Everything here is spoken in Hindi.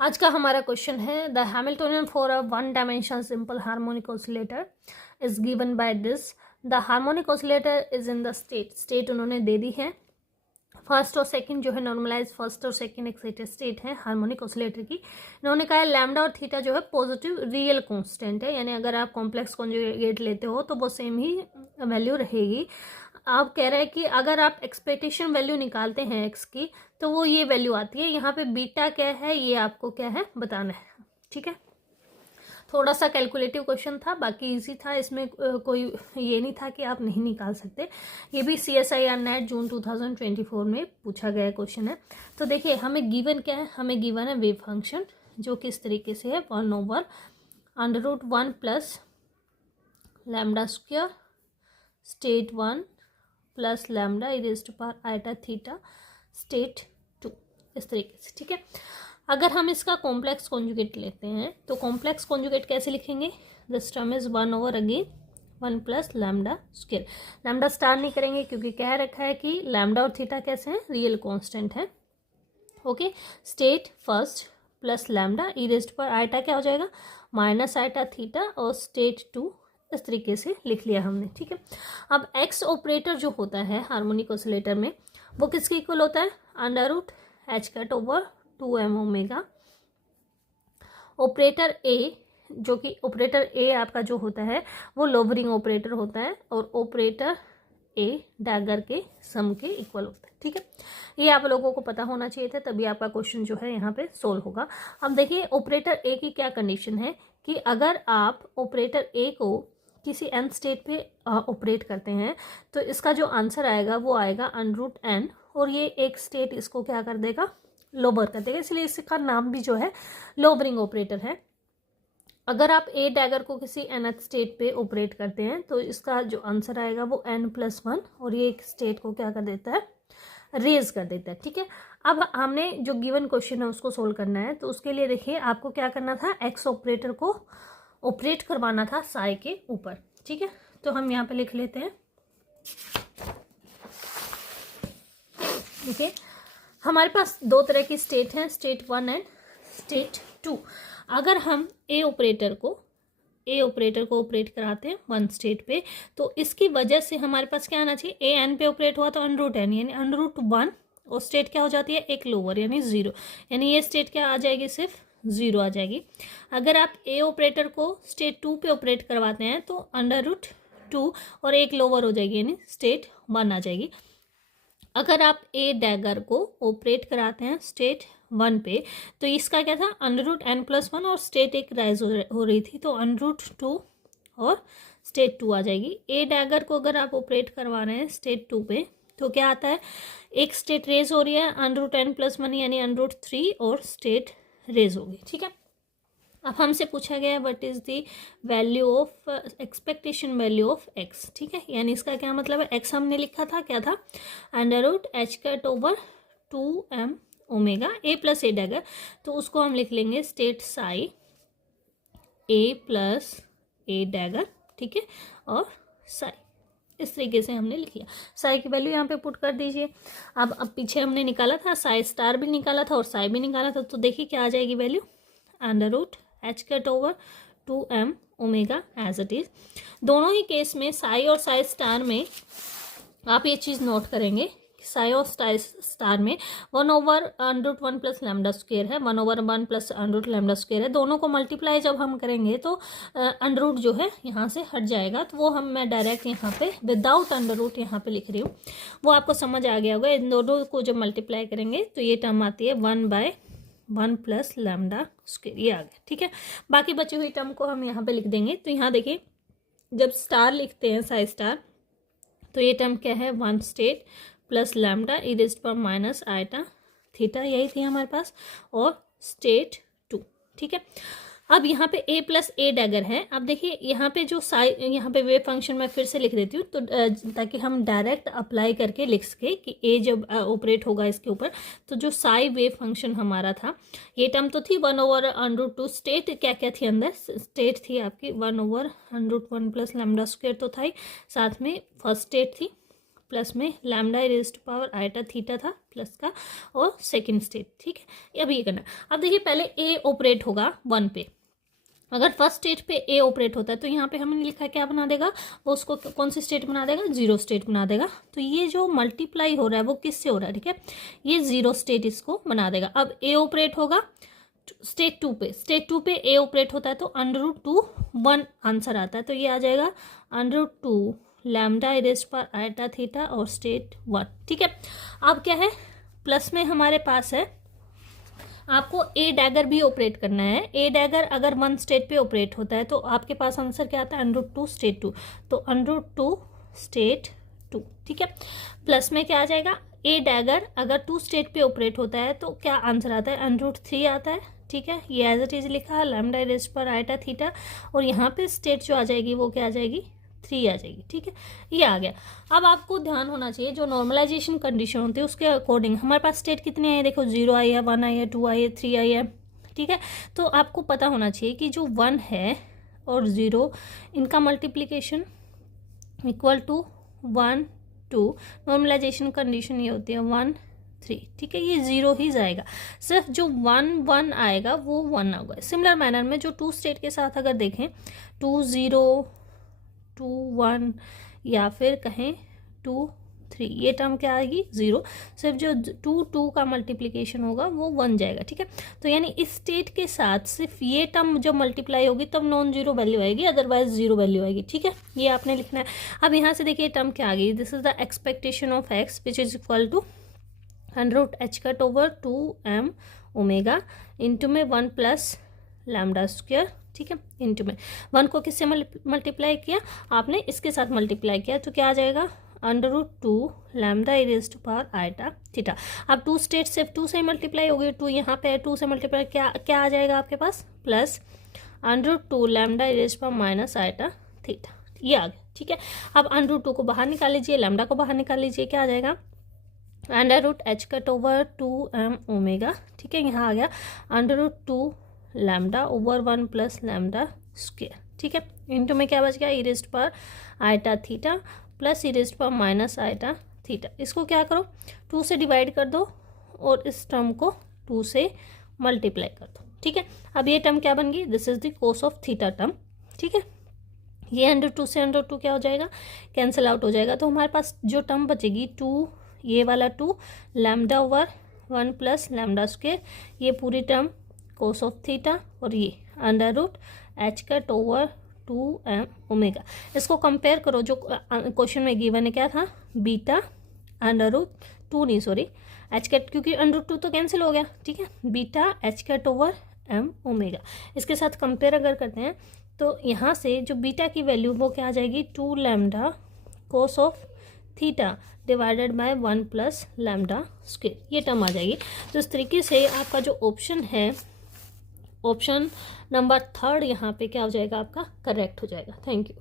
आज का हमारा क्वेश्चन है the Hamiltonian for a one dimensional simple harmonic oscillator is given by this. The harmonic oscillator is in the state उन्होंने दे दी है। फर्स्ट और सेकंड जो है नॉर्मलाइज फर्स्ट और सेकंड एक्साइटेड स्टेट है हार्मोनिक ऑसिलेटर की। इन्होंने कहा है लैम्डा और थीटा जो है पॉजिटिव रियल कांस्टेंट है, यानी अगर आप कॉम्प्लेक्स कॉन्जुगेट लेते हो तो वो सेम ही वैल्यू रहेगी। आप कह रहे हैं कि अगर आप एक्सपेक्टेशन वैल्यू निकालते हैं एक्स की तो वो ये वैल्यू आती है। यहाँ पे बीटा क्या है ये आपको क्या है बताना है। ठीक है, थोड़ा सा कैलकुलेटिव क्वेश्चन था, बाकी इजी था, इसमें कोई ये नहीं था कि आप नहीं निकाल सकते। ये भी CSIR नेट जून 2024 में पूछा गया क्वेश्चन है। तो देखिए हमें गिवन क्या है, हमें गिवन है वेव फंक्शन जो किस तरीके से है 1/√1 प्लस लैम्डा स्क्वायर स्टेट 1 प्लस लैम्डा e⁻⁴ थीटा स्टेट 2, इस तरीके से। ठीक है, अगर हम इसका कॉम्प्लेक्स कॉन्जुगेट लेते हैं तो कॉम्प्लेक्स कॉन्जुगेट कैसे लिखेंगे, this term is 1/1 plus lambda square. Lambda star नहीं करेंगे क्योंकि कह रखा है कि लैम्डा और थीटा कैसे हैं, रियल कांस्टेंट है। Okay, state first plus lambda e⁻⁴ क्या हो जाएगा -⁻⁴ थीटा और स्टेट 2, इस तरीके से लिख लिया हमने। ठीक है, अब एक्स ऑपरेटर जो होता है हार्मोनिक ऑसिलेटर में वो किसके इक्वल होता है, √h/2m ओमेगा। ऑपरेटर ए जो कि ऑपरेटर ए आपका जो होता है वो लोवरिंग ऑपरेटर होता है और ऑपरेटर ए डैगर के सम के इक्वल होता है। ठीक है, ये आप लोगों को पता होना चाहिए था, तभी आपका क्वेश्चन जो है यहाँ पे सोल्व होगा। अब देखिए ऑपरेटर ए की क्या कंडीशन है कि अगर आप ऑपरेटर ए को किसी n स्टेट पे ऑपरेट करते हैं तो इसका जो आंसर आएगा वो आएगा √n, और ये एक स्टेट इसको क्या कर देगा, लोअर कर देगा, इसलिए इसका नाम भी जो है लोअरिंग ऑपरेटर है। अगर आप ए डैगर को किसी nth स्टेट पे ऑपरेट करते हैं तो इसका जो आंसर आएगा वो n+1, और ये एक स्टेट को क्या कर देता है, रेज कर देता है। ठीक है, अब हमने जो गिवन क्वेश्चन है उसको सोल्व करना है, तो उसके लिए देखिए आपको क्या करना था, एक्स ऑपरेटर को ऑपरेट करवाना था साई के ऊपर। ठीक है, तो हम यहाँ पे लिख लेते हैं। देखिए हमारे पास दो तरह की स्टेट हैं, स्टेट 1 एंड स्टेट 2। अगर हम ए ऑपरेटर को ऑपरेट कराते हैं 1 स्टेट पे तो इसकी वजह से हमारे पास क्या आना चाहिए, ए एन पे ऑपरेट हुआ तो √n यानी √1, और स्टेट क्या हो जाती है एक लोअर यानी 0, यानी ये स्टेट क्या आ जाएगी, सिर्फ 0 आ जाएगी। अगर आप ए ऑपरेटर को स्टेट 2 पे ऑपरेट करवाते हैं तो √2 और एक लोअर हो जाएगी यानी स्टेट 1 आ जाएगी। अगर आप ए डैगर को ऑपरेट कराते हैं स्टेट 1 पे तो इसका क्या था √n+1 और स्टेट एक राइज हो रही थी तो √2 और स्टेट 2 आ जाएगी। ए डैगर को अगर आप ऑपरेट करवा रहे हैं स्टेट 2 पे तो क्या आता है, एक स्टेट रेज हो रही है √n+1 यानी √3 और स्टेट रेज होगी। ठीक है, अब हमसे पूछा गया है what is the value of expectation value of x. ठीक है, यानी इसका क्या मतलब है, एक्स हमने लिखा था क्या था √h/2m omega A plus A dagger, तो उसको हम लिख लेंगे स्टेट साई ए प्लस ए डैगर। ठीक है, और साई, इस तरीके से हमने लिख लिया। साई की वैल्यू यहाँ पे पुट कर दीजिए। अब पीछे हमने निकाला था साई स्टार भी निकाला था और साई भी निकाला था, तो देखिए क्या आ जाएगी value √h/2m omega as it is. दोनों ही केस में साई और साई स्टार में आप ये चीज़ नोट करेंगे, साई और साई स्टार में 1/√1 प्लस लैम्डा स्क्वायर है, 1/1 प्लस √λ स्क्वायर है। दोनों को मल्टीप्लाई जब हम करेंगे तो अंडर जो है यहाँ से हट जाएगा, तो वो मैं डायरेक्ट यहाँ पे विदाउट अंडर यहाँ पे लिख रही हूँ, वो आपको समझ आ गया होगा। इन दोनों को जब मल्टीप्लाई करेंगे तो ये टर्म आती है 1/1 प्लस लैम्डा स्क्वायर, ये आ गया। ठीक है, बाकी बची हुई टर्म को हम यहाँ पे लिख देंगे। तो यहाँ देखिए जब स्टार लिखते हैं साई स्टार तो ये टर्म क्या है 1 state plus lambda e⁻⁴ theta, यही थी हमारे पास, और स्टेट 2। ठीक है, अब यहाँ पे a प्लस ए डैगर है। अब देखिए यहाँ पे जो साई, यहाँ पे वेव फंक्शन मैं फिर से लिख देती हूँ तो ताकि हम डायरेक्ट अप्लाई करके लिख सके कि a जब ऑपरेट होगा इसके ऊपर तो जो साई वेव फंक्शन हमारा था, ये टर्म तो थी 1/√2। स्टेट क्या क्या थी अंदर, स्टेट थी आपकी 1/√1 प्लस लैम्डा स्क्वायर तो था ही, साथ में फर्स्ट स्टेट थी प्लस में lambda raised to power iota theta था प्लस का, और सेकेंड स्टेट, ठीक है। अब ये करना, अब देखिए पहले ए ऑपरेट होगा 1 पे, अगर फर्स्ट स्टेट पे ए ऑपरेट होता है तो यहाँ पे हमने लिखा क्या बना देगा, वो उसको कौन सी स्टेट बना देगा, 0 स्टेट बना देगा। तो ये जो मल्टीप्लाई हो रहा है वो किससे हो रहा है, ठीक है, ये 0 स्टेट इसको बना देगा। अब ए ऑपरेट होगा स्टेट 2 पे, स्टेट 2 पे ए ऑपरेट होता है तो √2 1 आंसर आता है, तो ये आ जाएगा √2 लैम्डा रेज़्ड पर आइटा थीटा और स्टेट 1, ठीक है। अब क्या है, प्लस में हमारे पास है, आपको ए डैगर भी ऑपरेट करना है। ए डैगर अगर 1 स्टेट पे ऑपरेट होता है तो आपके पास आंसर क्या आता है, √2 स्टेट 2, तो √2 स्टेट 2, ठीक है। प्लस में क्या आ जाएगा, ए डैगर अगर 2 स्टेट पे ऑपरेट होता है तो क्या आंसर आता है, √3 आता है, ठीक है। ये एज इट इज लिखा है लैम्डा रेज़्ड पर आइटा थीटा, और यहाँ पे स्टेट जो आ जाएगी वो क्या आ जाएगी, 3 आ जाएगी, ठीक है। ये आ गया। अब आपको ध्यान होना चाहिए जो नॉर्मलाइजेशन कंडीशन होती है उसके अकॉर्डिंग हमारे पास स्टेट कितने आए, देखो 0 आई है, 1 आई है, 2 आई है, 3 आई है, ठीक है। तो आपको पता होना चाहिए कि जो 1 है और 0 इनका multiplication equal to 1 2, normalisation condition ये होती है 1 3, ठीक है। ये 0 ही जाएगा, सिर्फ जो 1 1 आएगा वो 1 होगा। सिमिलर मैनर में जो 2 स्टेट के साथ अगर देखें 2 0 2 1 या फिर कहें 2 3, ये टर्म क्या आएगी, 0, सिर्फ जो 2 2 का मल्टीप्लिकेशन होगा वो 1 जाएगा, ठीक है। तो यानी इस स्टेट के साथ सिर्फ ये टर्म जब मल्टीप्लाई होगी तब नॉन जीरो वैल्यू आएगी, अदरवाइज 0 वैल्यू आएगी, ठीक है। ये आपने लिखना है। अब यहाँ से देखिए टर्म क्या आ गई, this is the expectation of x which is equal to √h/2m omega into में 1 प्लस लैम्डा स्क्वायर, ठीक है, इंटू में 1 को किससे मल्टीप्लाई किया, आपने इसके साथ मल्टीप्लाई किया, तो क्या आ जाएगा, √2 lambda raised to power iota theta. अब 2 स्टेट सिर्फ 2 से मल्टीप्लाई हो गई, 2 यहाँ पे 2 से मल्टीप्लाई क्या आ जाएगा आपके पास, plus √2 lambda raised power minus iota theta, ये आ गया, ठीक है। अब √2 को बाहर निकाल लीजिए, लैम्डा को बाहर निकाल लीजिए, क्या आ जाएगा, √h/2m ओमेगा, ठीक है। यहाँ आ गया √2 लैम्डा ओवर 1 प्लस लैम्डा स्क्वायर, ठीक है, इंटू में क्या बच गया, e raised power iota theta plus e raised power minus iota theta. इसको क्या करो, 2 से डिवाइड कर दो और इस टर्म को 2 से मल्टीप्लाई कर दो, ठीक है। अब ये टर्म क्या बन गई, this is the cos of theta term, ठीक है। ये √2 से √2 क्या हो जाएगा, कैंसिल आउट हो जाएगा, तो हमारे पास जो टर्म बचेगी 2, ये वाला 2 लैम्डा ओवर 1 प्लस लैम्डा स्क्वायर, ये पूरी टर्म कोस ऑफ थीटा, और ये √h/2m ओमेगा। इसको कंपेयर करो, जो क्वेश्चन में गिवन है क्या था, बीटा √2 नहीं सॉरी h का, क्योंकि √2 तो कैंसिल हो गया, ठीक है, बीटा h/m ओमेगा। इसके साथ कंपेयर अगर करते हैं तो यहाँ से जो बीटा की वैल्यू वो क्या आ जाएगी, 2 lambda cos of theta divided by 1 प्लस लैम्डा स्क्वायर, ये टर्म आ जाएगी। तो इस तरीके से आपका जो ऑप्शन है, ऑप्शन नंबर 3 यहाँ पे क्या हो जाएगा, आपका करेक्ट हो जाएगा। Thank you.